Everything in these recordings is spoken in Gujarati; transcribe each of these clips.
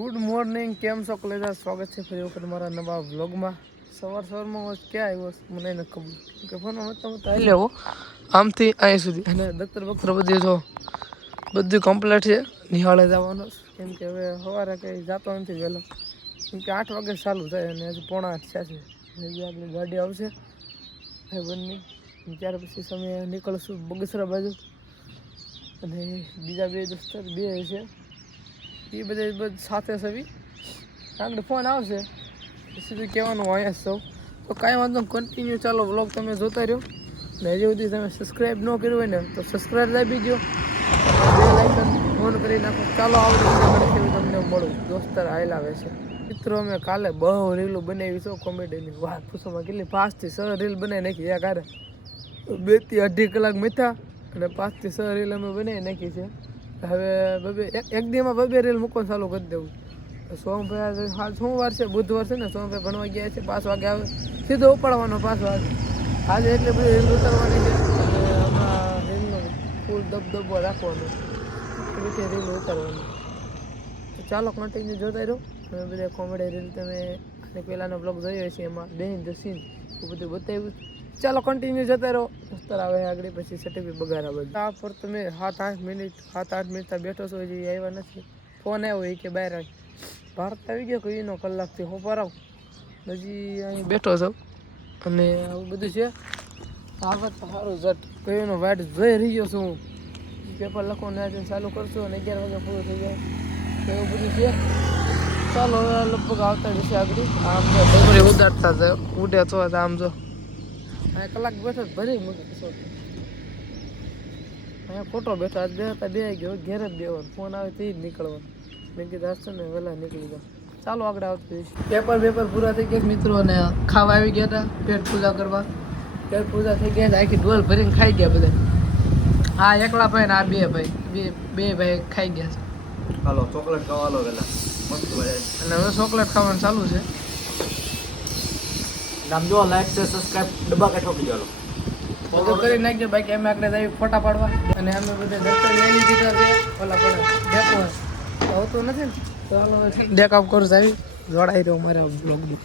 ગુડ મોર્નિંગ, કેમ છો કલેજા? સ્વાગત છે ફરી વખત મારા નવા વ્લોગમાં. સવારમાં ક્યાં આવ્યો મને નથી ખબર, કે ફોન આવી લેવો આમથી અહીં સુધી અને દફતર બખ્તર બધું કમ્પ્લીટ છે. નિહાળે જવાનું કેમ કે હવે સવારે કંઈ જતો નથી વહેલો, કેમ કે 8 વાગે ચાલુ થાય અને હજી 7:45 થયા છે. હજી આપણી ગાડી આવશે ભાઈબંધની, ત્યાર પછી સમયે નીકળશું બગસરા બાજુ. અને બીજા બે દોસ્તર બે છે, એ બધા સાથે સવી આગળ ફોન આવશે સીધું કહેવાનું અહીંયા સૌ તો કાંઈ વાંધો કન્ટિન્યુ ચાલો વ્લોગ તમે જોતા રહ્યો. ને હજી સુધી તમે સબસ્ક્રાઈબ ન કર્યું હોય ને તો સબસ્ક્રાઈબ આપી દો, બે લાઇકન ફોન કરી નાખો. ચાલો આવડે તમને મળું, દોસ્તર હાલ આવે છે. મિત્રો અમે કાલે બહુ રીલો બનાવી છો કોમેડીની, વાત પૂછોમાં કેટલી 5 થી 6 રીલ બનાવી નાખી એક હારે. 2 થી 2.5 કલાક મેથા અને 5 થી 6 રીલ અમે બનાવી નાખી છે. હવે એક દીમાં 2 રીલ મૂકવાનું ચાલુ કરી દેવું. સોમભાઈ હાલ સોમવાર છે, બુધવાર છે ને, સોમભાઈ ભણવા ગયા છે, 5 વાગે આવે સીધો ઉપાડવાનો 5 વાગે. આજે એટલી બધી રીલ ઉતારવાની છે અને હમણાં રીલનો ફૂલ દબદબો રાખવાનો, રીતે રીલ ઉતારવાની. તો ચાલો કન્ટિન્યુ જોતા રહો. તમે બધા કોમેડી રીલ તમે આને પહેલાંનો બ્લોગ જોયો છે, એમાં બેન ધ સીન બધું બતાવ્યું. ચાલો કન્ટિન્યુ જતા રહો. દોસ્તર આવે આગળ પછી સટીવી બગાડા બધું. આ પર તમે 7-8 મિનિટ બેઠો છો, હજી આવ્યા નથી. ફોન આવ્યો એ કે બહાર આવી ભારત આવી ગયો કે એનો કલાકથી હોપાર આવ, હજી અહીં બેઠો છો અને આવું બધું છે. આવે તો સારું ઝટ કઈનો વાટ જોઈ રહ્યો છું હું. પેપર લખવાનું આજે ચાલુ કરશું અને 11 વાગે પૂરું થઈ જાય તો એવું બધું છે. ચાલો હવે લગભગ આવતા જશે આગળ. આમ તો ડમરી ઉડાડતા જાય ઉડે તો આમ જો અહીંયા કલાક બેઠો ભરી મૂકે અહીંયા ખોટો બેઠો. આજ બેઠા બે ગયો ઘેર જ બેવાનો, ફોન આવે તે જ નીકળવાનું. મેં કીધું હશે ને વહેલા નીકળી જાવ. ચાલો આગળ આવતું જઈશ. પેપર પૂરા થઈ ગયા મિત્રો અને ખાવા આવી ગયા હતા પેટ પૂજા કરવા. પેટ પૂજા થઈ ગયા, આખી ડોલ ભરીને ખાઈ ગયા બધા. હા એકલા ભાઈ ને આ બે ભાઈ ખાઈ ગયા છે. હાલો ચોકલેટ ખાવા લો પેલા મસ્ત મજા અને હવે ચોકલેટ ખાવાનું ચાલુ છે. નામ જો લાઈક છે સબસ્ક્રાઇબ ડબ્બા કે ઠોકી ચાલો બધું કરી નાખજો. બાકી અમે આગળ જઈએ ફોટા પાડવા અને અમે બધા દફતર લઈ લીધા છે. ઓલા પડે ડેકો આવતું નથી ને તો હાલો ડેકઅપ કરું આવી જોડાઈ રહ્યો મારા બ્લોગમાં.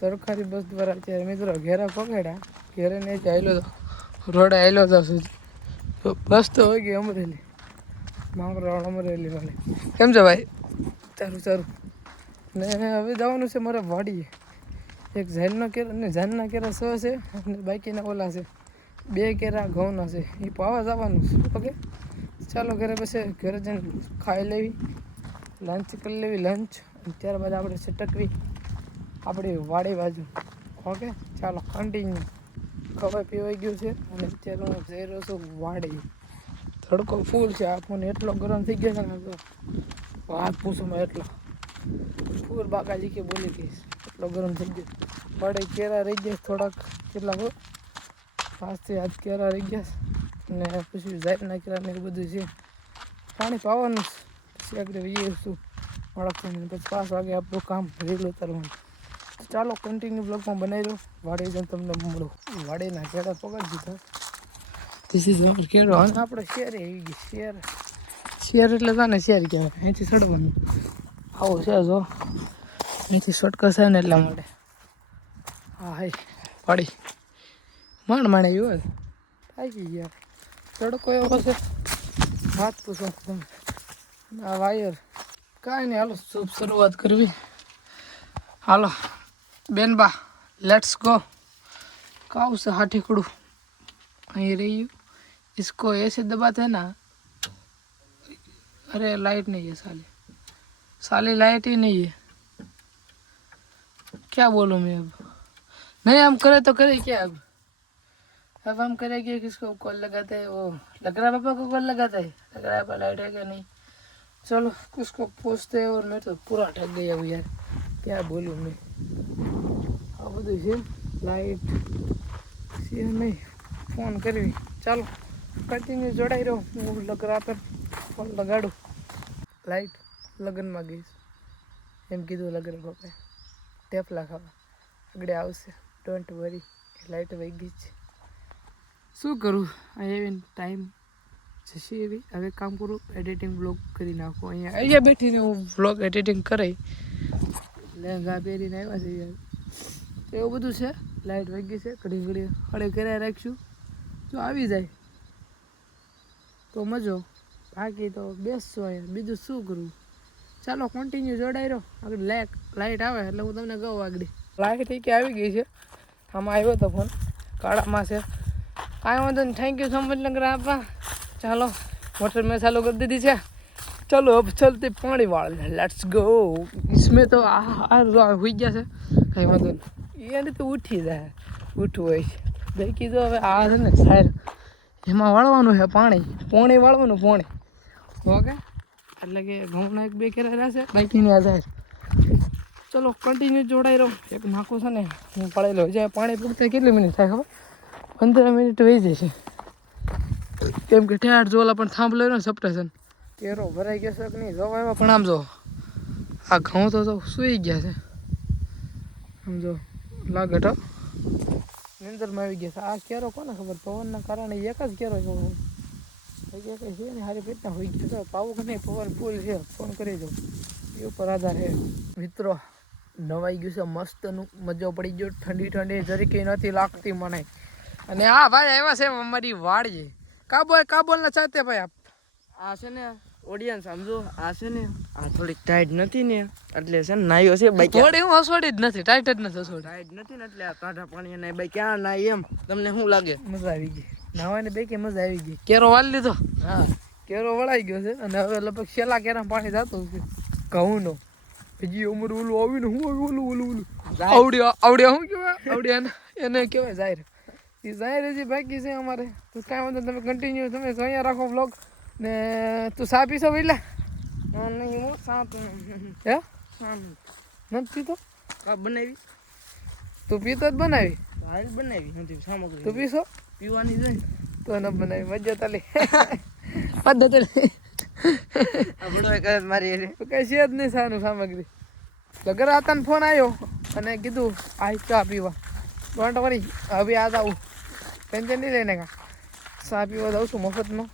સરકારી બસ દ્વારા અત્યારે મિત્રો ઘેરા પકડ્યા, ઘેરે નહીં ચાલ્યો તો રોડે આવેલો તો સુધી બસ તો હોય ગઈ અમરેલી, માંગરોળ અમરેલી વાળી. કેમ છે ભાઈ? સારું ને હવે જવાનું છે મારે વાડીએ. એક ઝાલના કેરા ને ઝાલના કેરા 6 છે અને બાકીના ઓલા છે 2 કેરા ઘઉંના છે, એ પાવા જવાનું છે. ઓકે ચાલો ઘરે પછી ઘરે જઈને ખાઈ લેવી, લંચ કરી લેવી લંચ, અને ત્યારબાદ આપણે છટકવી આપણી વાડી બાજુ. ઓકે ચાલો કન્ટિન્યુ. ખબર પીવાઈ ગયું છે અને અત્યારે હું જઈ રહ્યો છું વાડી. તડકો ફૂલ છે, આ ફોન એટલો ગરમ થઈ ગયો છે ને વાત પૂછોમાં એટલો ફૂલ બાકાજી કે બોલી ગઈશ એટલો ગરમ થઈ ગયો. વાડે કેરા રહી ગયા થોડાક, કેટલાક 5 થી 8 કેરા રહી ગયા ને પછી ઝાડના કેરા ને એવું બધું છે. પાણી પાવાનું પછી આગળ જઈએ શું વળખવાનું, પછી 5 વાગે આપણું કામ રીલ ઉતારવાનું. ચાલો કન્ટિન્યુ બ્લોગમાં બનાવી દો. વાડી જઈને તમને મળું. વાડીના કેળા પકડી દીધા. ધીસ ઇઝ અવર કેળો. અને આપણે શેર આવી ગઈ. શેર એટલે તાને શેર કહેવાય. અહીંથી ચડવાનું આવું છે જો, અહીંથી શોર્ટકટ છે ને એટલા માટે. હા હાય પાડી માંડ આવ્યું થાકી ગયા. તડકો એવો છે વાત પૂછો તમે. આ વાયર કાંઈ નહીં. હાલો શુભ શરૂઆત કરવી. હાલો બેનબા लेट्स गो. काउ से हाथी कुड़ू અહીં रही इसको ऐसे दबाते हैं ना. अरे लाइट नहीं है साली लाइट ही नहीं है. क्या बोलूँ मैं अब. नहीं हम करे तो करे क्या अब हम करेंगे किसको कॉल लगाते हैं. वो लगरा पापा को कॉल लगाता है. लगरा पापा लाइट है क्या नहीं. चलो उसको पूछते हैं. और मैं तो पूरा ठग गया हूँ यार, क्या बोलूँ मैं. આ બધું છે લાઈટ છે નહીં ફોન કરવી. ચાલો કન્ટિન્યુ જોડાઈ રહ્યો. હું લગરા પર ફોન લગાડું. લાઈટ લગ્નમાં ગઈશ એમ કીધું લગ્ન પપ્પાએ. ટેપલા ખાવા આગળ આવશે, ડોન્ટ વરી. લાઈટ વહી ગઈ છે. શું કરું અહીં આવીને ટાઈમ જશે એવી હવે કામ કરું એડિટિંગ બ્લોગ કરી નાખું અહીંયા બેઠીને હું બ્લોગ એડિટિંગ કરી લેંગા પહેરીને આવ્યા છે યાર એવું બધું છે લાઇટ વાગી છે ઘડી ઘડી હળે કર્યા રાખશું જો આવી જાય તો મજો બાકી તો બેસશો અહીંયા બીજું શું કરવું ચાલો કન્ટિન્યુ જોડાઈ રહો આગળ લાઇટ આવે એટલે હું તમને કહું આગળ લાઇટ થઈ કે આવી ગઈ છે આમાં આવ્યો તો ફોન કાળામાં છે કાંઈ વાંધો નહીં થેન્ક યુ સો મચ લંગર આપવા ચાલો मोटर में चालू कर दी थी છે चलो अब चलते पानी वाले लेट्स गो इसमें तो हुई गया છે કઈ વાંધો નહીં એને તો ઉઠી જાય ઉઠવું હોય છે બાકી તો હવે આ છે ને સાહેબ એમાં વાળવાનું છે પાણી વાળવાનું પાણી ઓકે એટલે કે ઘઉંના એક બે કેરા રહેશે બાકીની આ સાહેબ ચલો કન્ટિન્યુ જોડાઈ રહો એક નાખો છે ને હું પડેલો જાય પાણી પૂરતા કેટલી મિનિટ થાય ખબર 15 મિનિટ વહી જશે કેમ કે ઠેઠ જોલા પણ થાંભલે ને સપ્ટેશન કેરો ભરાઈ ગયો છે કે નહીં જોવા એવા પણ આમ જો આ ઘઉં તો સૂઈ ગયા છે આમ જો લાગે તો નિંદરમાં આવી ગયા છે આ કેરો કોને ખબર પવનના કારણે એક જ કેરો છે કઈ છે ને હારી પેટના હોઈ ગયા છે પાવું કે નહીં પવન ફૂલ છે ફોન કરી દો એ ઉપર આધાર છે મિત્રો નવાઈ ગયું છે મસ્તનું મજો પડી ગયો ઠંડી ઠંડી જરીકે નથી લાગતી મને અને આ ભાઈ આવ્યા છે અમારી વાડીએ કાબોલ ના ચાતે ભાઈ આ છે ને ઓડિયન્સ સમજો આ છે ને આ થોડીક ટાઈટ નથી ને એટલે છે ને નાયો છે બાઈ થોડી હું હસવાડી જ નથી ટાઈટ જ નથી હસવાડી ટાઈટ નથી ને એટલે આ કાઢા પાણી અને બાઈ ક્યાં નાય એમ તમને શું લાગે મજા આવી ગઈ નાવાની બે કે મજા આવી ગઈ કેરો વાળી લીધો હા કેરો વળાઈ ગયો છે અને હવે લગભગ છેલ્લા કેરામાં પાણી જતું છે ઘઉંનો બીજી ઉમર ઓલું આવ્યું ને હું ઓલું આવડ્યા શું કહેવાય આવડ્યા એને કહેવાય જાહેર એ જાહેર હજી બાકી છે અમારે તો કાંઈ વાંધો તમે કન્ટિન્યુ તમે અહીંયા રાખો વ્લોગ ને તું સા પીશો એટલે નહીં હું સાત હે નથી પીતો બનાવી તું પીતો જ બનાવી હાલ બનાવી નથી સામગ્રી તું પીશો પીવાની જાય તો ન બનાવી મજા તાલી પદ્ધતિ આપણો એક મારી કઈ છે જ નહીં સારું સામગ્રી લગર આતાને ફોન આવ્યો અને કીધું આ ચા પીવા ડોન્ટ વરી હવે યાદ આવું ટેન્શન નહીં લઈને કા ચા પીવા જાઉં છું મફતમાં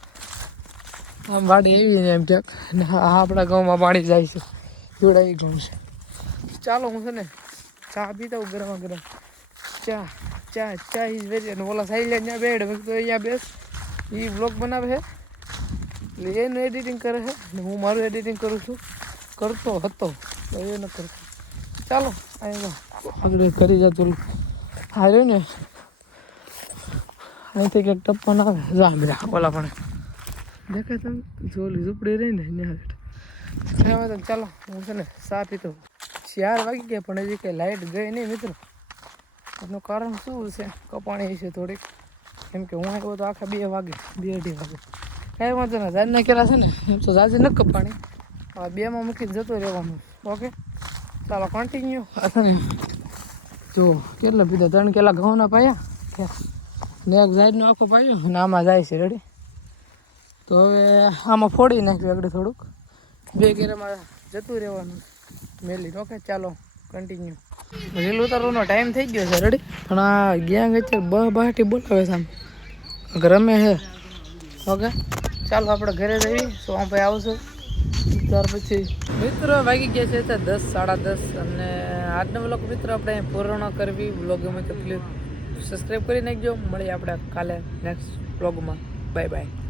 આમ વાડી એવી ને એમ ક્યાંક ને આ આપણા ગામમાં પાણી જાય છે જોડાઈ ઘઉં છે ચાલો હું છે ને ચા પીતા હું ગરમા ગરમ ચા ઇઝ વેરી અને ઓલા સાઈડ ત્યાં બેડ તો અહીંયા બેસ એ બ્લોગ બનાવે છે એટલે એનું એડિટિંગ કરે છે ને હું મારું એડિટિંગ કરું છું કરતો હતો તો એ ન કરતો ચાલો અહીંયા આગળ કરી જતું હાર્યો ને અહીંથી કંઈક ટપ્પન આવે જા બધા ઓલા પણ દેખાય તમે જોલી ઝૂંપડી રહી ને ત્યાં ચાલો હું છે ને ચા પીતો 4 વાગી ગયા પણ હજી કંઈ લાઇટ ગઈ નહીં મિત્રો એનું કારણ શું છે કપાણી છે થોડીક કેમ કે હું આવ્યો તો આખા 2 વાગે 2-2:30 વાગે કાંઈ વાંધો ના જાજના કેરા છે ને એમ તો જાજી ન કપાણી 2માં મૂકીને જતો રહેવાનું ઓકે ચાલો કન્ટિન્યુ ને જો કેટલા પીધા 3 કિલા ઘઉંના પાયા ને એક સાઈડનો આખો પાયો અને આમાં જાય છે રેડી તો હવે આમાં ફોડી નાખ્યું આગળ થોડુંક 2 કેરામાં જતું રહેવાનું મેલી ઓકે ચાલો કન્ટિન્યુ રીલ ઉતારવાનો ટાઈમ થઈ ગયો છે રેડી પણ આ ગેંગ અત્યારે બહાટી બોલાવે છે આમ રમે છે ઓકે ચાલો આપણે ઘરે જઈએ સોમભાઈ આવશે ત્યાર પછી મિત્રો વાગી ગયા છે તો 10 10:30 અને આજનો વ્લોગ મિત્રો આપણે પૂર્ણ કરવી વ્લોગ ગમે તો પ્લીઝ સબસ્ક્રાઈબ કરી નાખજો મળીએ આપણે કાલે નેક્સ્ટ વ્લોગમાં બાય બાય